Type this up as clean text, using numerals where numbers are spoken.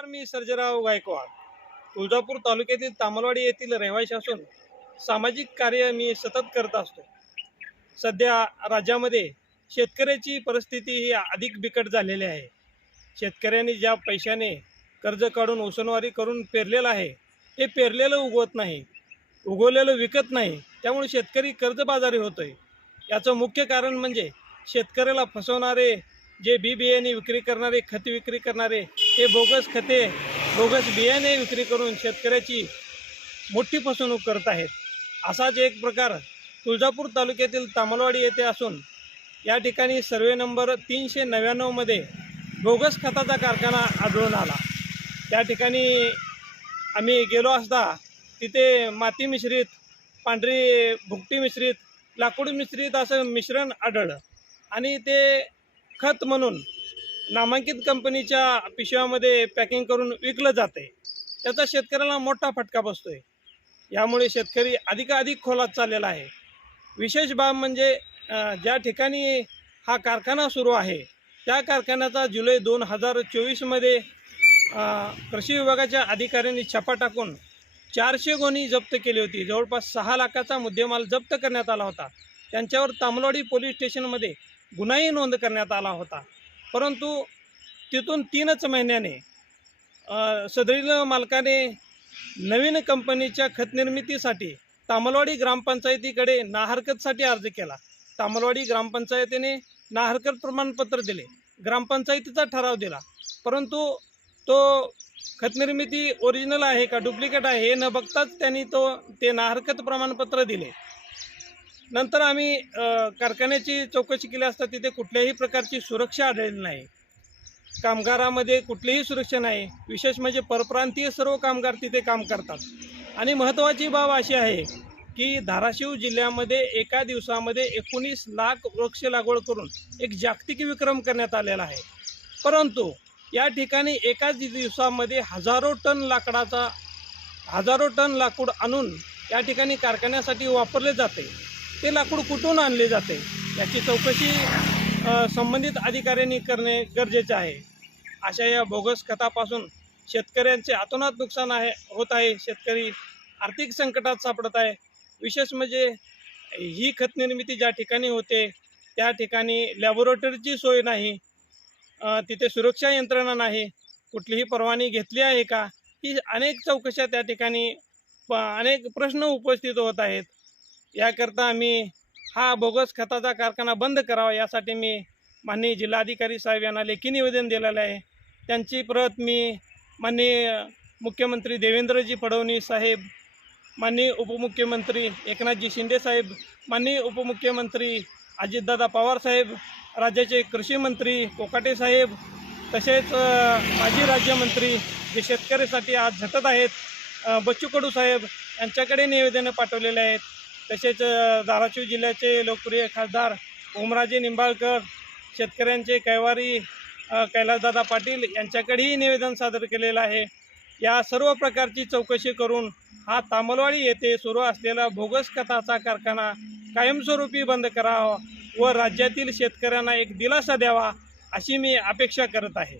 नमस्कार, मी सर्जेराव गायकवाड. तुळजापूर तालुक्यातील तामलवाडी येथील रहिवासी असून सामाजिक कार्य मी सतत करत असतो. सध्या राज्यामध्ये शेतकऱ्याची परिस्थिती ही अधिक बिकट झालेली आहे. शेतकऱ्यांनी ज्या पैशाने कर्ज काढून उसनवारी करून पेरलेलं आहे, ते पेरलेलं उगवत नाही, उगवलेलं विकत नाही. त्यामुळे शेतकरी कर्जबाजारी होतोय. याचं मुख्य कारण म्हणजे शेतकऱ्याला फसवणारे जे बियाणे विक्री करणारे, खत विक्री करणारे, हे बोगस खते, बोगस बियाणे विक्री करून शेतकऱ्याची मोठी फसवणूक करत आहेत. असाच एक प्रकार तुळजापूर तालुक्यातील तामलवाडी येथे असून या ठिकाणी सर्वे नंबर 399 मध्ये बोगस खताचा कारखाना आढळून आला. त्या ठिकाणी आम्ही गेलो असता तिथे माती मिश्रित, पांढरी भुकटी मिश्रित, लाकूड मिश्रित असं मिश्रण आढळलं आणि ते खत म्हणून नामांकित कंपनीच्या पिशव्यामध्ये पॅकिंग करून विकलं जाते. त्याचा शेतकऱ्याला मोठा फटका बसतोय. यामुळे शेतकरी अधिकाधिक खोलात चाललेला आहे. विशेष बाब म्हणजे ज्या ठिकाणी हा कारखाना सुरू आहे त्या कारखान्याचा जुलै 2024 मध्ये कृषी विभागाच्या अधिकाऱ्यांनी छापा टाकून 400 गोणी जप्त केली होती. जवळपास 6 लाखाचा मुद्देमाल जप्त करण्यात आला होता. त्यांच्यावर तामलवाडी पोलीस स्टेशनमध्ये गुन्हाही नोंद करण्यात आला होता. परंतु तिथून 3च महिन्याने सदरील मालकाने नवीन कंपनीच्या खत निर्मितीसाठी तामलवाडी ग्रामपंचायतीकडे नाहरकतसाठी अर्ज केला. तामलवाडी ग्रामपंचायतीने नाहरकत प्रमाणपत्र दिले, ग्रामपंचायतीचा ठराव दिला, परंतु तो खत निर्मिती ओरिजिनल आहे का डुप्लिकेट आहे हे न बघताच त्यांनी ते नाहरकत प्रमाणपत्र दिले. नंतर आम्ही कारखान्याची चौकशी केली असता तिथे कुठल्याही प्रकारची सुरक्षा आढळली नाही. कामगारामध्ये कुठलीही सुरक्षा नाही. विशेष म्हणजे परप्रांतीय सर्व कामगार तिथे काम करतात. आणि महत्त्वाची बाब अशी आहे की धाराशिव जिल्ह्यामध्ये एका दिवसामध्ये 19 लाख वृक्ष लागवड करून एक जागतिक विक्रम करण्यात आलेला आहे. परंतु या ठिकाणी एकाच दिवसामध्ये हजारो टन लाकूड आणून या ठिकाणी कारखान्यासाठी वापरले जाते. ते लाकूड कुठून आणले जाते याची चौकशी संबंधित अधिकाऱ्यांनी करणे गरजेचे आहे. अशा या बोगस खतापासून शेतकऱ्यांचे अतोनात नुकसान होत आहे. शेतकरी आर्थिक संकटात सापडत आहे. विशेष म्हणजे ही खत निर्मिती ज्या ठिकाणी होते त्या ठिकाणी लॅबोरेटरीची सोय नाही, तिथे सुरक्षा यंत्रणा नाही, कुठलीही परवानगी घेतली आहे का, ही अनेक चौकशा त्या ठिकाणी अनेक प्रश्न उपस्थित होत आहेत. याकरता आम्ही हा बोगस खताचा कारखाना बंद करावा यासाठी मी माननीय जिल्हाधिकारी साहेब यांना लेखी निवेदन दिलेलं आहे. त्यांची प्रत मी माननीय मुख्यमंत्री देवेंद्रजी फडणवीस साहेब, माननीय उपमुख्यमंत्री एकनाथजी शिंदे साहेब, माननीय उपमुख्यमंत्री अजितदादा पवार साहेब, राज्याचे कृषी मंत्री कोकाटे साहेब, तसेच माजी राज्यमंत्री जे शेतकऱ्यासाठी आज झटत आहेत बच्चू कडू साहेब यांच्याकडे निवेदनं पाठवलेले आहेत. तसेच धाराशिव जिल्ह्याचे लोकप्रिय खासदार ओमराजे निंबाळकर, शेतकऱ्यांचे कैवारी कैलासदादा पाटील यांच्याकडेही निवेदन सादर केलेलं आहे. या सर्व प्रकारची चौकशी करून हा तामलवाडी येथे सुरू असलेला बोगस खताचा कारखाना कायमस्वरूपी बंद करावा व राज्यातील शेतकऱ्यांना एक दिलासा द्यावा अशी मी अपेक्षा करत आहे.